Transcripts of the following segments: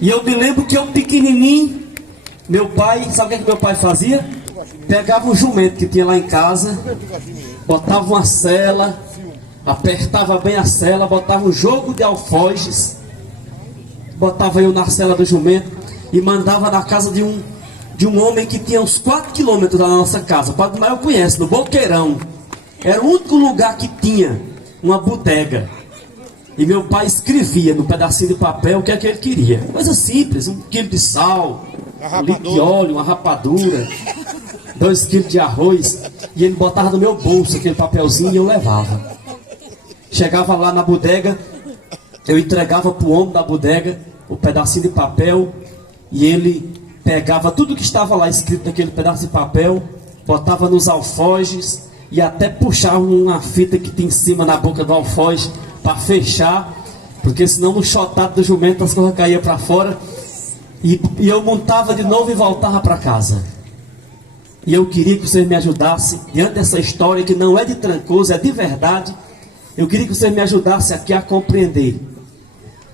E eu me lembro que eu pequenininho, meu pai, sabe o que meu pai fazia? Pegava um jumento que tinha lá em casa, botava uma sela, apertava bem a sela, botava um jogo de alforjes, botava eu na sela do jumento e mandava na casa de um homem que tinha uns 4 quilômetros da nossa casa. O Padre Mael conhece, no Boqueirão. Era o único lugar que tinha uma bodega. E meu pai escrevia no pedacinho de papel o que é que ele queria. Coisa simples, 1 quilo de sal, 1 litro de óleo, uma rapadura, 2 quilos de arroz. E ele botava no meu bolso aquele papelzinho e eu levava. Chegava lá na bodega, eu entregava para o homem da bodega o pedacinho de papel. E ele pegava tudo que estava lá escrito naquele pedaço de papel, botava nos alforjes e até puxava uma fita que tinha em cima na boca do alforje para fechar, porque senão no chotado do jumento as coisas caíam para fora. E eu montava de novo e voltava para casa. E eu queria que vocês me ajudassem, diante dessa história que não é de Trancoso, é de verdade. Eu queria que vocês me ajudassem aqui a compreender.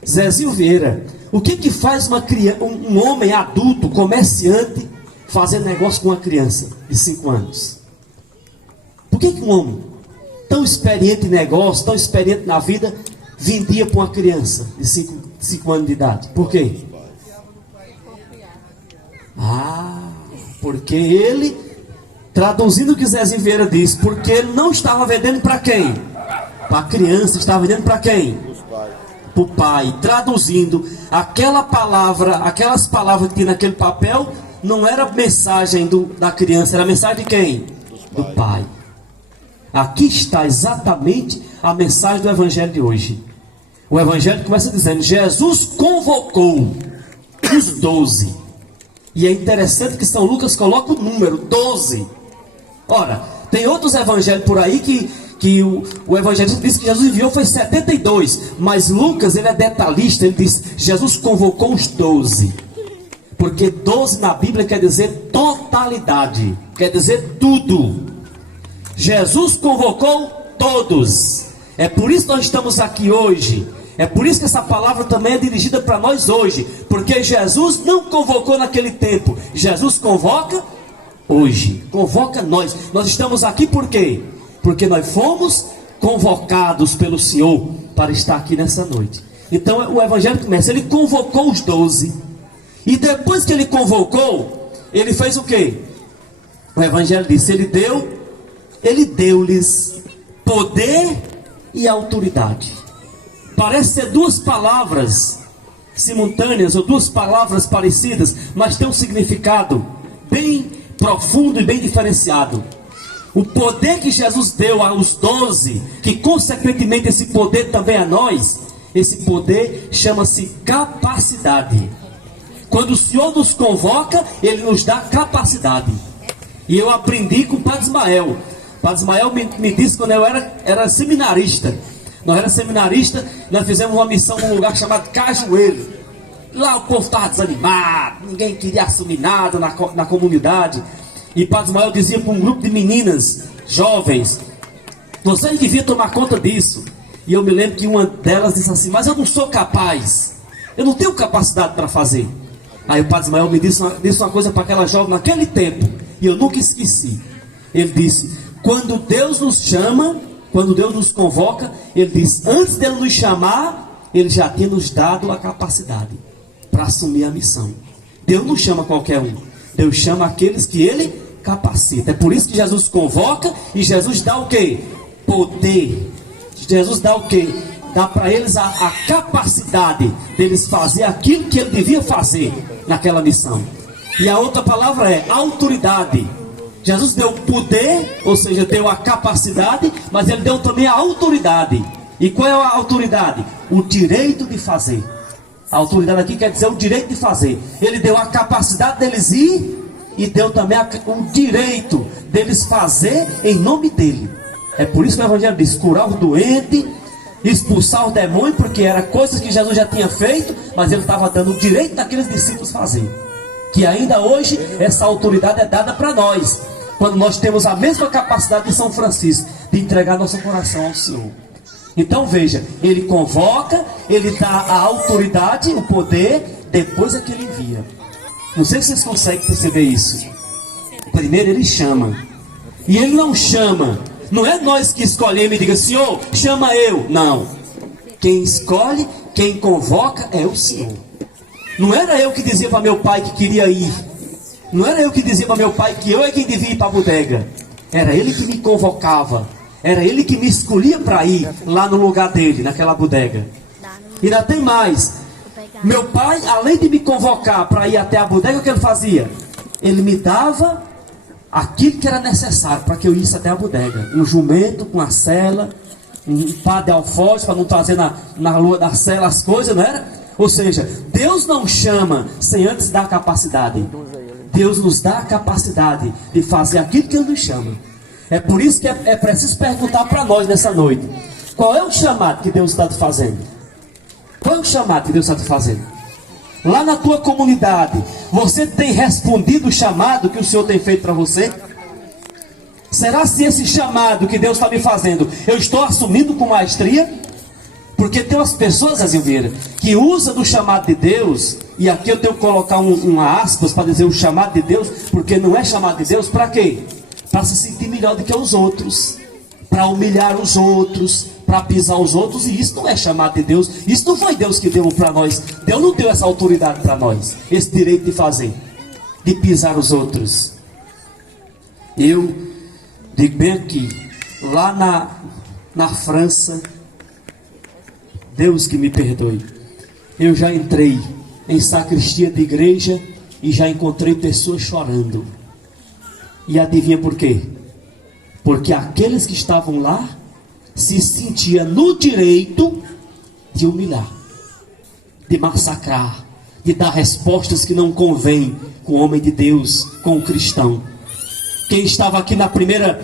Zezinho Vieira, o que faz um homem adulto, comerciante, fazer negócio com uma criança de 5 anos? Por que um homem tão experiente em negócio, tão experiente na vida, vendia para uma criança de 5 anos de idade? Por quê? Porque ele, traduzindo o que Zezinho Vieira disse, porque ele não estava vendendo para quem? Para a criança, estava vendendo para quem? Para o pai. Traduzindo, aquelas palavras que tinha naquele papel, não era mensagem da criança, era mensagem de quem? Do pai. Aqui está exatamente a mensagem do Evangelho de hoje. O Evangelho começa dizendo: Jesus convocou os 12. E é interessante que São Lucas coloca o número 12. Ora, tem outros evangelhos por aí que o evangelista diz que Jesus enviou foi 72. Mas Lucas, ele é detalhista, ele diz: Jesus convocou os 12. Porque 12 na Bíblia quer dizer totalidade, quer dizer tudo. Jesus convocou todos. É por isso que nós estamos aqui hoje. É por isso que essa palavra também é dirigida para nós hoje. Porque Jesus não convocou naquele tempo. Jesus convoca hoje. Convoca nós. Nós estamos aqui por quê? Porque nós fomos convocados pelo Senhor para estar aqui nessa noite. Então o Evangelho começa. Ele convocou os 12. E depois que ele convocou, ele fez o quê? O Evangelho diz: ele deu-lhes poder e autoridade. Parece ser duas palavras simultâneas, ou duas palavras parecidas, mas tem um significado bem profundo e bem diferenciado. O poder que Jesus deu aos 12, que consequentemente esse poder também a nós, esse poder chama-se capacidade. Quando o Senhor nos convoca, Ele nos dá capacidade. E eu aprendi com o Padre Ismael. O Padre Ismael me disse quando eu era seminarista. Nós éramos seminaristas, nós fizemos uma missão num lugar chamado Cajueiro. Lá o povo estava desanimado, ninguém queria assumir nada na comunidade. E Padre Ismael dizia para um grupo de meninas jovens: vocês deviam tomar conta disso. E eu me lembro que uma delas disse assim: mas eu não sou capaz, eu não tenho capacidade para fazer. Aí o Padre Ismael me disse uma coisa para aquela jovem naquele tempo, e eu nunca esqueci. Ele disse: quando Deus nos chama, quando Deus nos convoca, Ele diz: antes dele nos chamar, Ele já tinha nos dado a capacidade para assumir a missão. Deus não chama qualquer um, Deus chama aqueles que Ele capacita. É por isso que Jesus convoca e Jesus dá o quê? Poder. Jesus dá o quê? Dá para eles a capacidade deles fazer aquilo que Ele devia fazer naquela missão. E a outra palavra é autoridade. Jesus deu poder, ou seja, deu a capacidade, mas Ele deu também a autoridade. E qual é a autoridade? O direito de fazer. A autoridade aqui quer dizer o direito de fazer. Ele deu a capacidade deles ir e deu também o direito deles fazer em nome dEle. É por isso que o Evangelho diz: curar o doente, expulsar o demônio, porque era coisas que Jesus já tinha feito, mas Ele estava dando o direito daqueles discípulos fazer. Que ainda hoje essa autoridade é dada para nós, quando nós temos a mesma capacidade de São Francisco, de entregar nosso coração ao Senhor. Então veja, Ele convoca, Ele dá a autoridade, o poder, depois é que ele envia. Não sei se vocês conseguem perceber isso. Primeiro ele chama. E ele não chama. Não é nós que escolhemos e diga, Senhor, chama eu. Não. Quem escolhe, quem convoca é o Senhor. Não era eu que dizia para meu pai que queria ir. Não era eu que dizia para meu pai que eu é quem devia ir para a bodega. Era ele que me convocava. Era ele que me escolhia para ir lá no lugar dele, naquela bodega. E ainda tem mais. Meu pai, além de me convocar para ir até a bodega, o que ele fazia? Ele me dava aquilo que era necessário para que euisse até a bodega. Um jumento com a sela, um par de alforjes para não trazer na lua da sela as coisas, não era? Ou seja, Deus não chama sem antes dar capacidade. Deus nos dá a capacidade de fazer aquilo que Ele nos chama. É por isso que é preciso perguntar para nós nessa noite. Qual é o chamado que Deus está te fazendo? Qual é o chamado que Deus está te fazendo? Lá na tua comunidade, você tem respondido o chamado que o Senhor tem feito para você? Será se esse chamado que Deus está me fazendo, eu estou assumindo com maestria? Porque tem umas pessoas, Azilveira, que usam do chamado de Deus, e aqui eu tenho que colocar uma aspas para dizer o chamado de Deus, porque não é chamado de Deus, para quê? Para se sentir melhor do que os outros, para humilhar os outros, para pisar os outros, e isso não é chamado de Deus. Isso não foi Deus que deu para nós. Deus não deu essa autoridade para nós, esse direito de fazer, de pisar os outros. Eu digo bem aqui, lá na França, Deus que me perdoe, eu já entrei em sacristia de igreja e já encontrei pessoas chorando. E adivinha por quê? Porque aqueles que estavam lá se sentiam no direito de humilhar, de massacrar, de dar respostas que não convêm com o homem de Deus, com o cristão. Quem estava aqui na primeira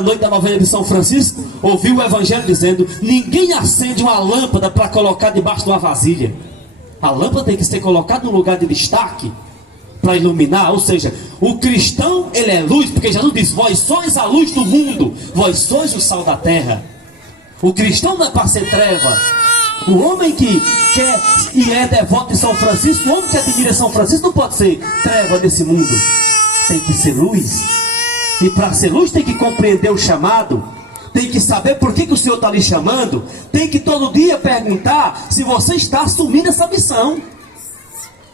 noite da novena de São Francisco, ouviu o evangelho dizendo, ninguém acende uma lâmpada para colocar debaixo de uma vasilha. A lâmpada tem que ser colocada no lugar de destaque, para iluminar. Ou seja, o cristão, ele é luz, porque Jesus diz, vós sois a luz do mundo, vós sois o sal da terra. O cristão não é para ser treva. O homem que quer e é devoto de São Francisco, o homem que admira São Francisco, não pode ser treva desse mundo. Tem que ser luz. E para ser luz tem que compreender o chamado, tem que saber por que o Senhor está lhe chamando, tem que todo dia perguntar se você está assumindo essa missão.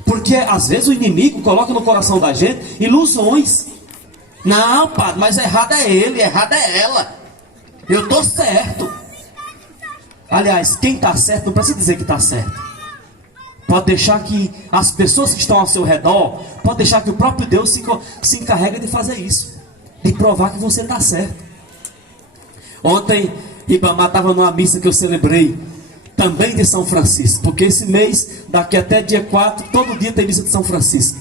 Porque às vezes o inimigo coloca no coração da gente ilusões. Não, padre, mas errado é ele, errado é ela. Eu estou certo. Aliás, quem está certo não precisa dizer que está certo. Pode deixar que as pessoas que estão ao seu redor, pode deixar que o próprio Deus se encarregue de fazer isso, de provar que você está certo. Ontem, Ribamar estava numa missa que eu celebrei, também de São Francisco, porque esse mês, daqui até dia 4, todo dia tem missa de São Francisco,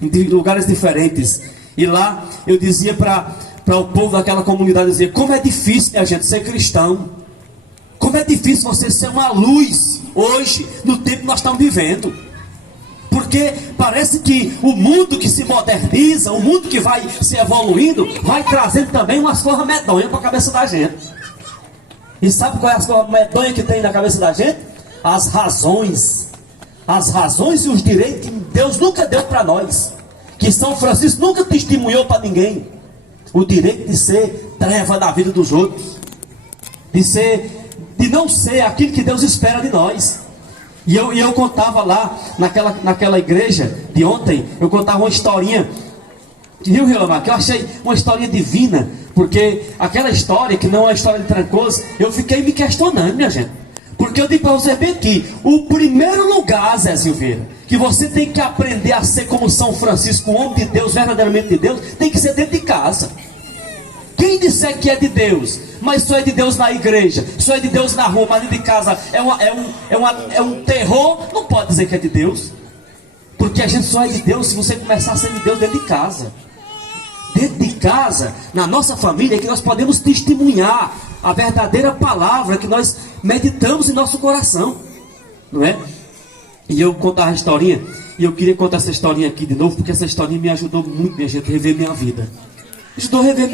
em lugares diferentes. E lá eu dizia para o povo daquela comunidade, dizia, como é difícil a gente ser cristão, como é difícil você ser uma luz hoje, no tempo que nós estamos vivendo. Porque parece que o mundo que se moderniza, o mundo que vai se evoluindo, vai trazendo também umas coisas medonhas para a cabeça da gente. E sabe qual é as coisas medonhas que tem na cabeça da gente? As razões e os direitos que Deus nunca deu para nós, que São Francisco nunca testemunhou para ninguém. O direito de ser treva na vida dos outros, de não ser aquilo que Deus espera de nós. E eu contava lá, naquela igreja de ontem, eu contava uma historinha, viu, Rilamar, que eu achei uma historinha divina, porque aquela história, que não é uma história de Trancoso, eu fiquei me questionando, minha gente. Porque eu digo para você bem aqui, o primeiro lugar, Zé Silveira, que você tem que aprender a ser como São Francisco, um homem de Deus, verdadeiramente de Deus, tem que ser dentro de casa. Quem disser que é de Deus, mas só é de Deus na igreja, só é de Deus na rua, mas dentro de casa é um terror, não pode dizer que é de Deus. Porque a gente só é de Deus se você começar a ser de Deus dentro de casa. Dentro de casa, na nossa família, é que nós podemos testemunhar a verdadeira palavra que nós meditamos em nosso coração, não é? E eu contava a historinha, e eu queria contar essa historinha aqui de novo, porque essa historinha me ajudou muito, minha gente, a rever minha vida. Ajudou a rever